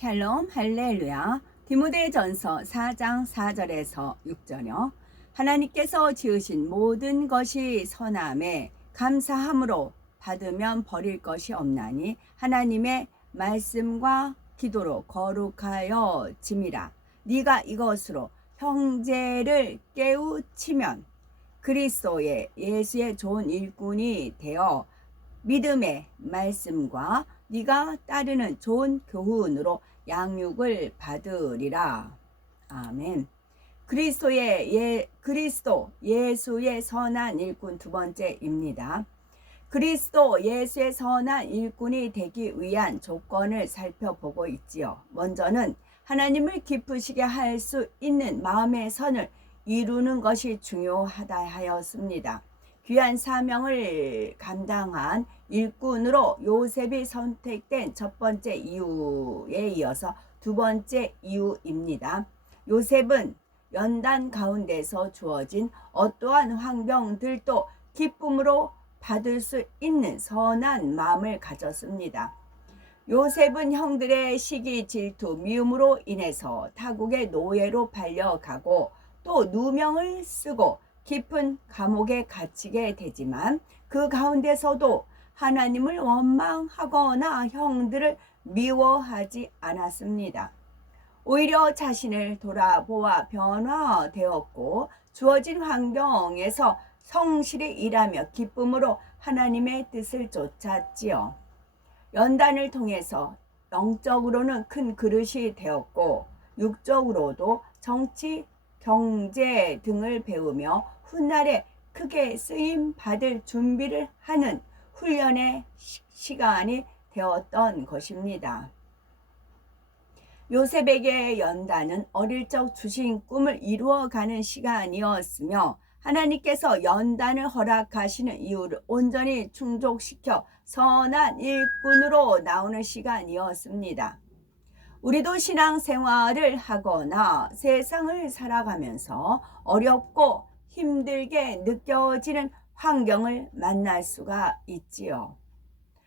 샬롬 할렐루야. 디모데전서 4장 4절에서 6절요. 하나님께서 지으신 모든 것이 선함에 감사함으로 받으면 버릴 것이 없나니 하나님의 말씀과 기도로 거룩하여 짐이라. 네가 이것으로 형제를 깨우치면 그리스도의 예수의 좋은 일꾼이 되어 믿음의 말씀과 네가 따르는 좋은 교훈으로 양육을 받으리라. 아멘. 그리스도 예수의 선한 일꾼 두 번째입니다. 그리스도 예수의 선한 일꾼이 되기 위한 조건을 살펴보고 있지요. 먼저는 하나님을 기쁘시게 할 수 있는 마음의 선을 이루는 것이 중요하다 하였습니다. 귀한 사명을 감당한 일꾼으로 요셉이 선택된 첫 번째 이유에 이어서 두 번째 이유입니다. 요셉은 연단 가운데서 주어진 어떠한 환경들도 기쁨으로 받을 수 있는 선한 마음을 가졌습니다. 요셉은 형들의 시기, 질투, 미움으로 인해서 타국의 노예로 팔려가고 또 누명을 쓰고 깊은 감옥에 갇히게 되지만 그 가운데서도 하나님을 원망하거나 형들을 미워하지 않았습니다. 오히려 자신을 돌아보아 변화되었고 주어진 환경에서 성실히 일하며 기쁨으로 하나님의 뜻을 쫓았지요. 연단을 통해서 영적으로는 큰 그릇이 되었고 육적으로도 정치, 경제 등을 배우며 훗날에 크게 쓰임 받을 준비를 하는 훈련의 시간이 되었던 것입니다. 요셉에게 연단은 어릴 적 주신 꿈을 이루어가는 시간이었으며 하나님께서 연단을 허락하시는 이유를 온전히 충족시켜 선한 일꾼으로 나오는 시간이었습니다. 우리도 신앙생활을 하거나 세상을 살아가면서 어렵고 힘들게 느껴지는 환경을 만날 수가 있지요.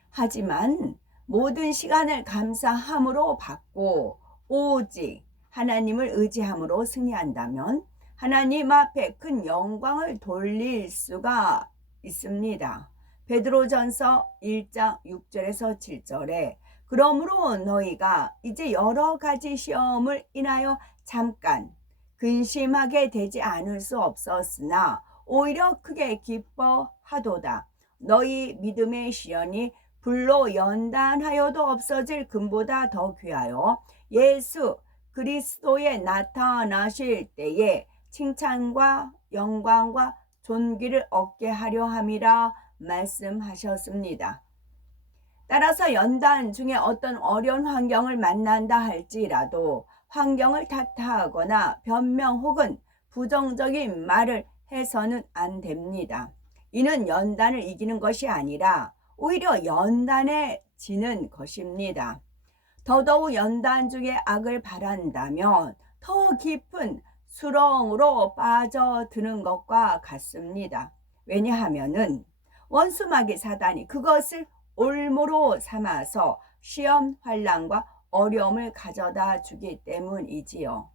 하지만 모든 시간을 감사함으로 받고 오직 하나님을 의지함으로 승리한다면 하나님 앞에 큰 영광을 돌릴 수가 있습니다. 베드로전서 1장 6절에서 7절에 그러므로 너희가 이제 여러 가지 시험을 인하여 잠깐 근심하게 되지 않을 수 없었으나 오히려 크게 기뻐하도다. 너희 믿음의 시련이 불로 연단하여도 없어질 금보다 더 귀하여 예수 그리스도에 나타나실 때에 칭찬과 영광과 존귀를 얻게 하려 함이라 말씀하셨습니다. 따라서 연단 중에 어떤 어려운 환경을 만난다 할지라도 환경을 탓하거나 변명 혹은 부정적인 말을 해서는 안 됩니다. 이는 연단을 이기는 것이 아니라 오히려 연단에 지는 것입니다. 더더욱 연단 중에 악을 바란다면 더 깊은 수렁으로 빠져드는 것과 같습니다. 왜냐하면은 원수마귀 사단이 그것을 올무로 삼아서 시험, 환난과 어려움을 가져다 주기 때문이지요.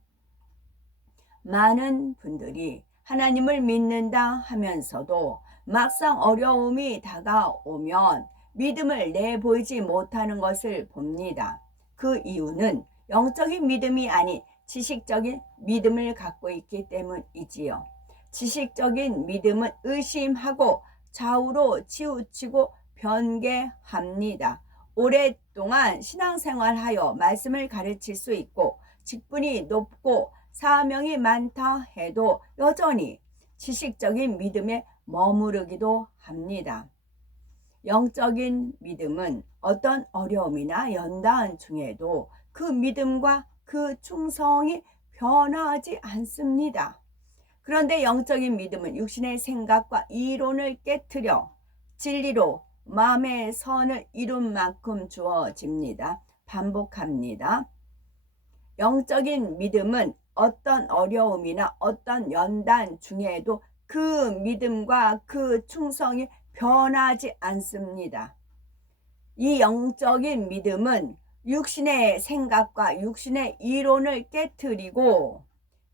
많은 분들이 하나님을 믿는다 하면서도 막상 어려움이 다가오면 믿음을 내보이지 못하는 것을 봅니다. 그 이유는 영적인 믿음이 아닌 지식적인 믿음을 갖고 있기 때문이지요. 지식적인 믿음은 의심하고 좌우로 치우치고 변개합니다. 오랫동안 신앙생활하여 말씀을 가르칠 수 있고 직분이 높고 사명이 많다 해도 여전히 지식적인 믿음에 머무르기도 합니다. 영적인 믿음은 어떤 어려움이나 연단 중에도 그 믿음과 그 충성이 변하지 않습니다. 그런데 영적인 믿음은 육신의 생각과 이론을 깨트려 진리로 마음의 선을 이룬 만큼 주어집니다. 반복합니다. 영적인 믿음은 어떤 어려움이나 어떤 연단 중에도 그 믿음과 그 충성이 변하지 않습니다. 이 영적인 믿음은 육신의 생각과 육신의 이론을 깨트리고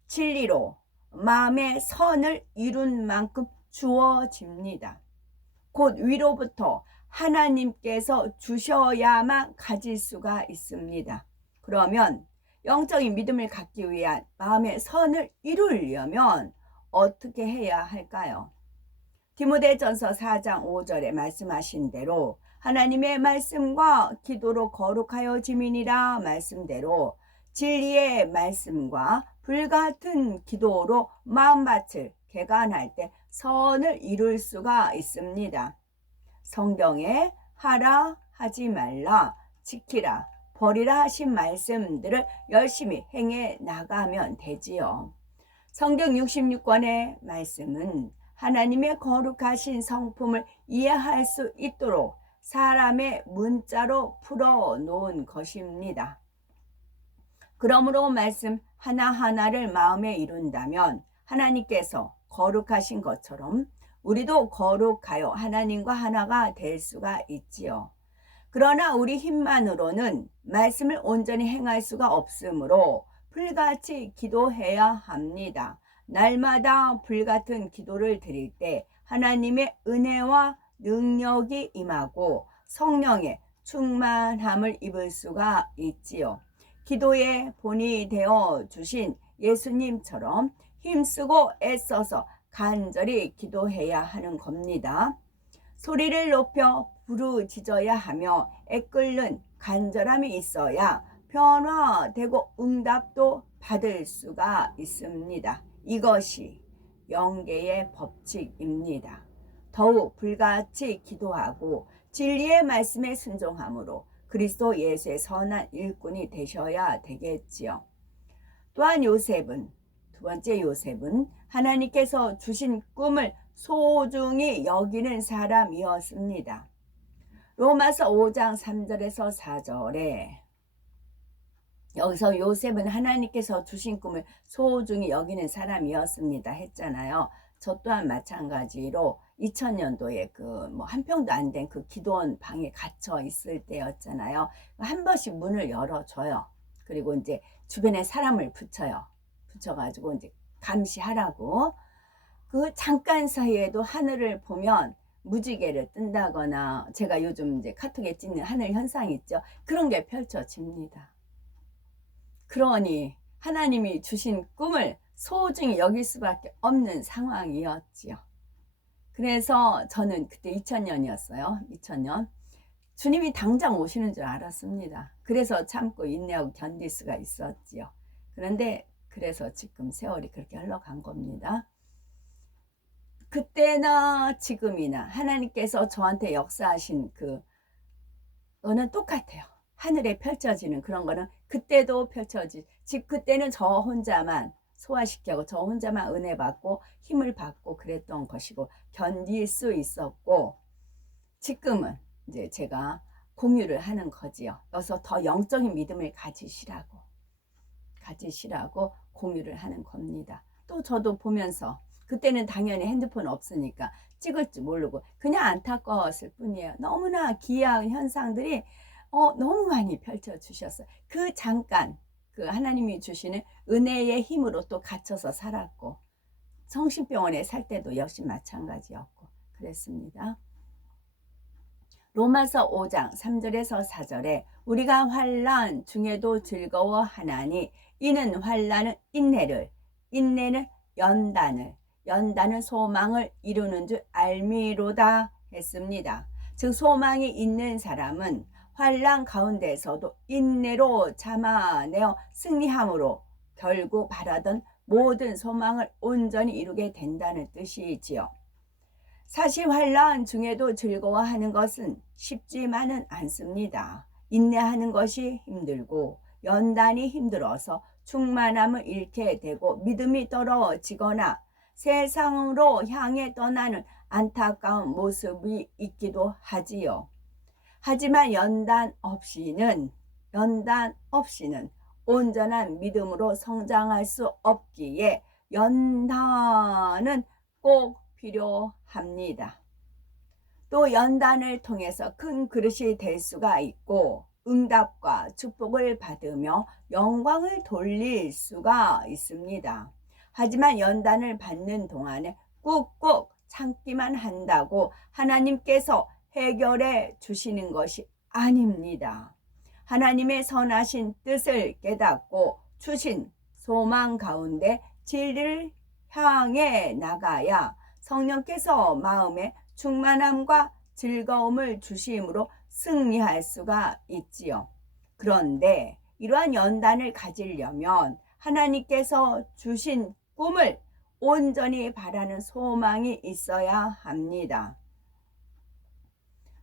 진리로 마음의 선을 이룬 만큼 주어집니다. 곧 위로부터 하나님께서 주셔야만 가질 수가 있습니다. 그러면 영적인 믿음을 갖기 위한 마음의 선을 이루려면 어떻게 해야 할까요? 디모데전서 4장 5절에 말씀하신 대로 하나님의 말씀과 기도로 거룩하여 지민이라 말씀대로 진리의 말씀과 불같은 기도로 마음밭을 개간할 때 선을 이룰 수가 있습니다. 성경에 하라, 하지 말라, 지키라, 버리라 하신 말씀들을 열심히 행해 나가면 되지요. 성경 66권의 말씀은 하나님의 거룩하신 성품을 이해할 수 있도록 사람의 문자로 풀어놓은 것입니다. 그러므로 말씀 하나하나를 마음에 이룬다면 하나님께서 거룩하신 것처럼 우리도 거룩하여 하나님과 하나가 될 수가 있지요. 그러나 우리 힘만으로는 말씀을 온전히 행할 수가 없으므로 불같이 기도해야 합니다. 날마다 불같은 기도를 드릴 때 하나님의 은혜와 능력이 임하고 성령의 충만함을 입을 수가 있지요. 기도의 본이 되어 주신 예수님처럼 힘쓰고 애써서 간절히 기도해야 하는 겁니다. 소리를 높여 부르짖어야 하며 애끓는 간절함이 있어야 변화되고 응답도 받을 수가 있습니다. 이것이 영계의 법칙입니다. 더욱 불같이 기도하고 진리의 말씀에 순종함으로 그리스도 예수의 선한 일꾼이 되셔야 되겠지요. 또한 요셉은, 두 번째 요셉은 하나님께서 주신 꿈을 소중히 여기는 사람이었습니다. 로마서 5장 3절에서 4절에 여기서 요셉은 하나님께서 주신 꿈을 소중히 여기는 사람이었습니다 했잖아요. 저 또한 마찬가지로 2000년도에 한 평도 안 된 그 기도원 방에 갇혀 있을 때였잖아요. 한 번씩 문을 열어줘요. 그리고 이제 주변에 사람을 붙여가지고 이제 감시하라고. 그 잠깐 사이에도 하늘을 보면 무지개를 뜬다거나 제가 요즘 이제 카톡에 찍는 하늘 현상 있죠. 그런 게 펼쳐집니다. 그러니 하나님이 주신 꿈을 소중히 여길 수밖에 없는 상황이었지요. 그래서 저는 그때 2000년이었어요. 2000년. 주님이 당장 오시는 줄 알았습니다. 그래서 참고 인내하고 견딜 수가 있었지요. 그런데 그래서 지금 세월이 그렇게 흘러간 겁니다. 그때나 지금이나 하나님께서 저한테 역사하신 그거는 똑같아요. 하늘에 펼쳐지는 그런 거는 그때도 즉 그때는 저 혼자만 소화시키고 저 혼자만 은혜 받고 힘을 받고 그랬던 것이고 견딜 수 있었고, 지금은 이제 제가 공유를 하는 거지요. 여기서 더 영적인 믿음을 가지시라고 공유를 하는 겁니다. 또 저도 보면서 그때는 당연히 핸드폰 없으니까 찍을 줄 모르고 그냥 안타까웠을 뿐이에요. 너무나 기이한 현상들이 너무 많이 펼쳐주셨어요. 그 잠깐 하나님이 주시는 은혜의 힘으로 또 갇혀서 살았고, 성심병원에 살 때도 역시 마찬가지였고 그랬습니다. 로마서 5장 3절에서 4절에 우리가 환난 중에도 즐거워하나니 이는 환난은 인내를, 인내는 연단은 소망을 이루는 줄 알미로다 했습니다. 즉 소망이 있는 사람은 환난 가운데서도 인내로 참아내어 승리함으로 결국 바라던 모든 소망을 온전히 이루게 된다는 뜻이지요. 사실 환난 중에도 즐거워하는 것은 쉽지만은 않습니다. 인내하는 것이 힘들고 연단이 힘들어서 충만함을 잃게 되고 믿음이 떨어지거나 세상으로 향해 떠나는 안타까운 모습이 있기도 하지요. 하지만 연단 없이는 온전한 믿음으로 성장할 수 없기에 연단은 꼭 필요합니다. 또 연단을 통해서 큰 그릇이 될 수가 있고 응답과 축복을 받으며 영광을 돌릴 수가 있습니다. 하지만 연단을 받는 동안에 꾹꾹 참기만 한다고 하나님께서 해결해 주시는 것이 아닙니다. 하나님의 선하신 뜻을 깨닫고 주신 소망 가운데 진리를 향해 나가야 성령께서 마음에 충만함과 즐거움을 주심으로 승리할 수가 있지요. 그런데 이러한 연단을 가지려면 하나님께서 주신 꿈을 온전히 바라는 소망이 있어야 합니다.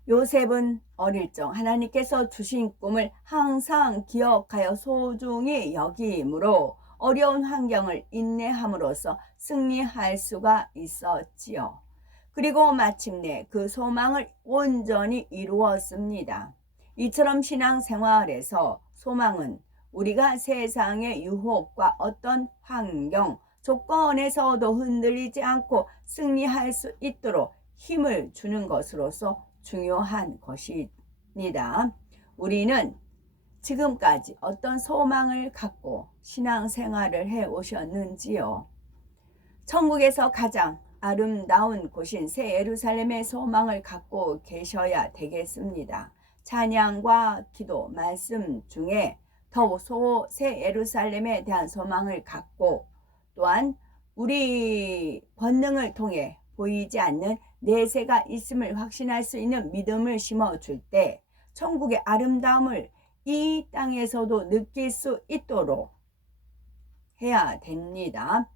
요셉은 어릴 적 하나님께서 주신 꿈을 항상 기억하여 소중히 여기므로 어려운 환경을 인내함으로써 승리할 수가 있었지요. 그리고 마침내 그 소망을 온전히 이루었습니다. 이처럼 신앙생활에서 소망은 우리가 세상의 유혹과 어떤 환경, 조건에서도 흔들리지 않고 승리할 수 있도록 힘을 주는 것으로서 중요한 것입니다. 우리는 지금까지 어떤 소망을 갖고 신앙생활을 해 오셨는지요? 천국에서 가장 아름다운 곳인 새 예루살렘의 소망을 갖고 계셔야 되겠습니다. 찬양과 기도, 말씀 중에 더욱 새 예루살렘에 대한 소망을 갖고 또한 우리 권능을 통해 보이지 않는 내세가 있음을 확신할 수 있는 믿음을 심어줄 때 천국의 아름다움을 이 땅에서도 느낄 수 있도록 해야 됩니다.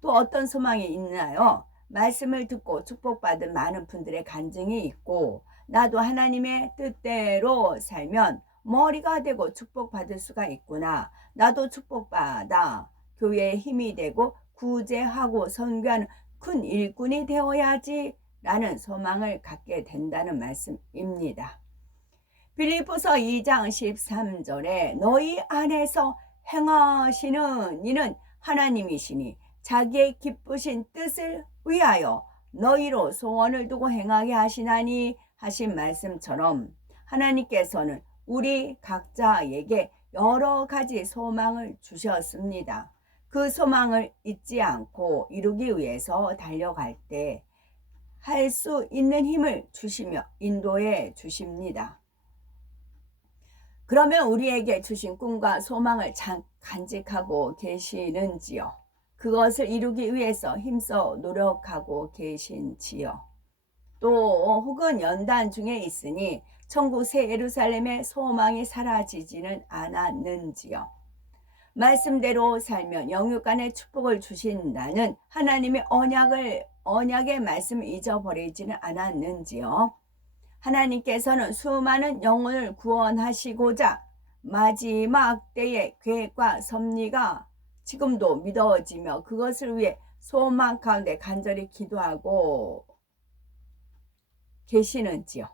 또 어떤 소망이 있나요? 말씀을 듣고 축복받은 많은 분들의 간증이 있고 나도 하나님의 뜻대로 살면 머리가 되고 축복받을 수가 있구나. 나도 축복받아 교회에 힘이 되고 구제하고 선교하는 큰 일꾼이 되어야지 라는 소망을 갖게 된다는 말씀입니다. 빌립보서 2장 13절에 너희 안에서 행하시는 이는 하나님이시니 자기의 기쁘신 뜻을 위하여 너희로 소원을 두고 행하게 하시나니 하신 말씀처럼 하나님께서는 우리 각자에게 여러 가지 소망을 주셨습니다. 그 소망을 잊지 않고 이루기 위해서 달려갈 때 할 수 있는 힘을 주시며 인도해 주십니다. 그러면 우리에게 주신 꿈과 소망을 간직하고 계시는지요? 그것을 이루기 위해서 힘써 노력하고 계신지요? 또 혹은 연단 중에 있으니 천국 새 예루살렘의 소망이 사라지지는 않았는지요? 말씀대로 살면 영육간의 축복을 주신다는 하나님의 언약의 말씀을 잊어버리지는 않았는지요? 하나님께서는 수많은 영혼을 구원하시고자 마지막 때의 계획과 섭리가 지금도 믿어지며 그것을 위해 소망 가운데 간절히 기도하고 계시는지요?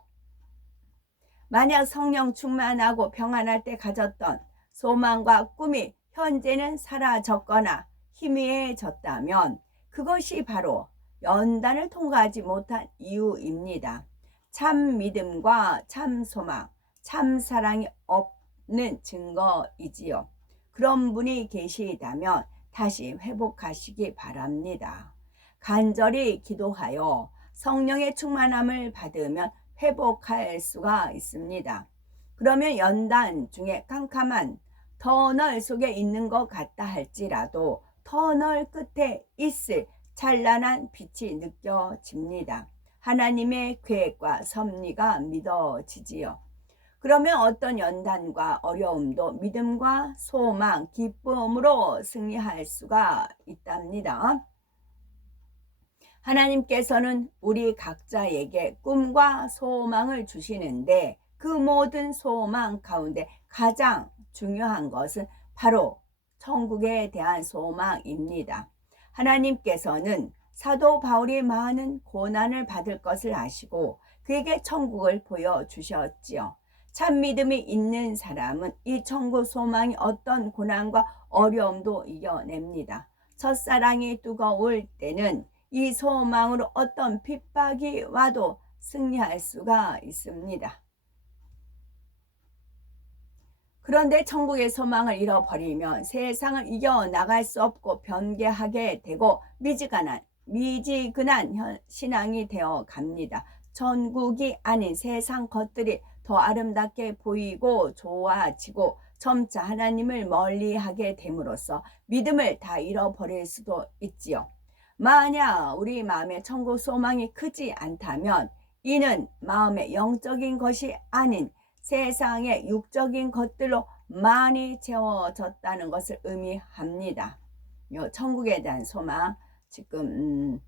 만약 성령 충만하고 평안할 때 가졌던 소망과 꿈이 현재는 사라졌거나 희미해졌다면 그것이 바로 연단을 통과하지 못한 이유입니다. 참 믿음과 참 소망, 참 사랑이 없는 증거이지요. 그런 분이 계시다면 다시 회복하시기 바랍니다. 간절히 기도하여 성령의 충만함을 받으면 회복할 수가 있습니다. 그러면 연단 중에 캄캄한 터널 속에 있는 것 같다 할지라도 터널 끝에 있을 찬란한 빛이 느껴집니다. 하나님의 계획과 섭리가 믿어지지요. 그러면 어떤 연단과 어려움도 믿음과 소망, 기쁨으로 승리할 수가 있답니다. 하나님께서는 우리 각자에게 꿈과 소망을 주시는데 그 모든 소망 가운데 가장 중요한 것은 바로 천국에 대한 소망입니다. 하나님께서는 사도 바울이 많은 고난을 받을 것을 아시고 그에게 천국을 보여주셨지요. 참 믿음이 있는 사람은 이 천국 소망이 어떤 고난과 어려움도 이겨냅니다. 첫사랑이 뜨거울 때는 이 소망으로 어떤 핍박이 와도 승리할 수가 있습니다. 그런데 천국의 소망을 잃어버리면 세상을 이겨나갈 수 없고 변개하게 되고 미지근한 신앙이 되어 갑니다. 천국이 아닌 세상 것들이 더 아름답게 보이고 좋아지고 점차 하나님을 멀리하게 됨으로써 믿음을 다 잃어버릴 수도 있지요. 만약 우리 마음에 천국 소망이 크지 않다면 이는 마음의 영적인 것이 아닌 세상의 육적인 것들로 많이 채워졌다는 것을 의미합니다. 천국에 대한 소망, 지금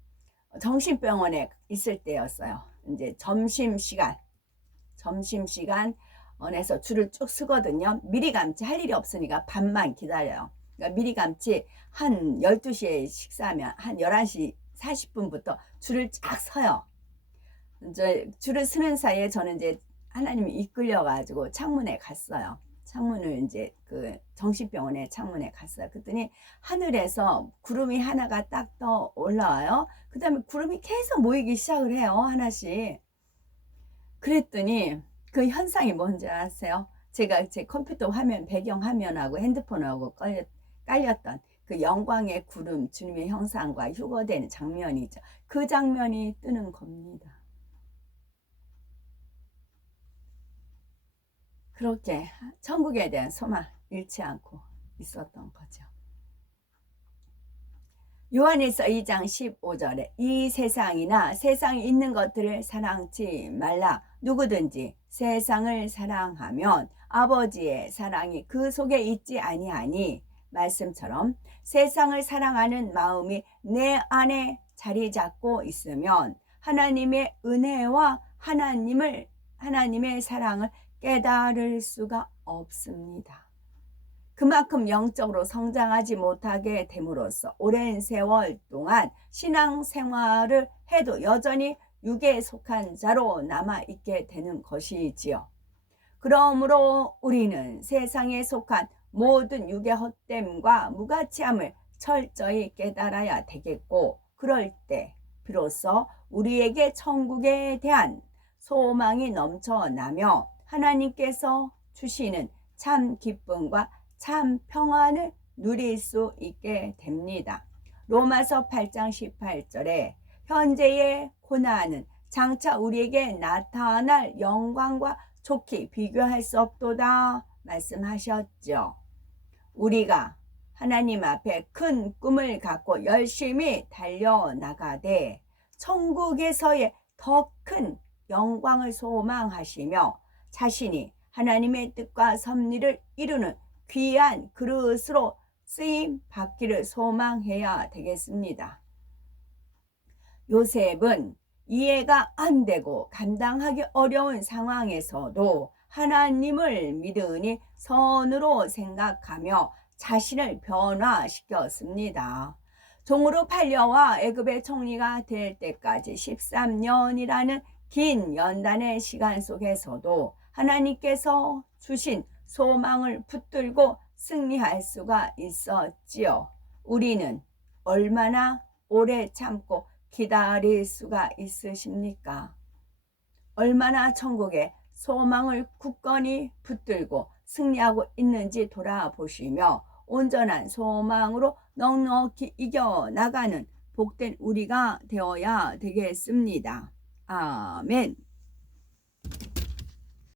정신병원에 있을 때였어요. 이제 점심시간에서 줄을 쭉 서거든요. 미리 감치 할 일이 없으니까 밥만 기다려요. 그러니까 미리 감치 한 12시에 식사하면 한 11시 40분부터 줄을 쫙 서요. 이제 줄을 서는 사이에 저는 이제 하나님이 이끌려가지고 창문에 갔어요. 창문을 이제 그 정신병원의 창문에 갔어요. 그랬더니 하늘에서 구름이 하나가 딱 떠 올라와요. 그 다음에 구름이 계속 모이기 시작을 해요. 하나씩. 그랬더니 그 현상이 뭔지 아세요? 제가 제 컴퓨터 화면, 배경 화면하고 핸드폰하고 깔렸던 그 영광의 구름, 주님의 형상과 휴거되는 장면이죠. 그 장면이 뜨는 겁니다. 그렇게 천국에 대한 소망 잃지 않고 있었던 거죠. 요한일서 2장 15절에 이 세상이나 세상에 있는 것들을 사랑치 말라. 누구든지 세상을 사랑하면 아버지의 사랑이 그 속에 있지 아니하니, 말씀처럼 세상을 사랑하는 마음이 내 안에 자리 잡고 있으면 하나님의 은혜와 하나님의 사랑을 깨달을 수가 없습니다. 그만큼 영적으로 성장하지 못하게 됨으로써 오랜 세월 동안 신앙생활을 해도 여전히 육에 속한 자로 남아있게 되는 것이지요. 그러므로 우리는 세상에 속한 모든 육의 헛됨과 무가치함을 철저히 깨달아야 되겠고, 그럴 때 비로소 우리에게 천국에 대한 소망이 넘쳐나며 하나님께서 주시는 참 기쁨과 참 평안을 누릴 수 있게 됩니다. 로마서 8장 18절에 현재의 고난은 장차 우리에게 나타날 영광과 좋게 비교할 수 없도다 말씀하셨죠. 우리가 하나님 앞에 큰 꿈을 갖고 열심히 달려나가되 천국에서의 더 큰 영광을 소망하시며 자신이 하나님의 뜻과 섭리를 이루는 귀한 그릇으로 쓰임 받기를 소망해야 되겠습니다. 요셉은 이해가 안 되고 감당하기 어려운 상황에서도 하나님을 믿으니 선으로 생각하며 자신을 변화시켰습니다. 종으로 팔려와 애굽의 총리가 될 때까지 13년이라는 긴 연단의 시간 속에서도 하나님께서 주신 소망을 붙들고 승리할 수가 있었지요. 우리는 얼마나 오래 참고 기다릴 수가 있으십니까? 얼마나 천국에 소망을 굳건히 붙들고 승리하고 있는지 돌아보시며 온전한 소망으로 넉넉히 이겨나가는 복된 우리가 되어야 되겠습니다. 아멘.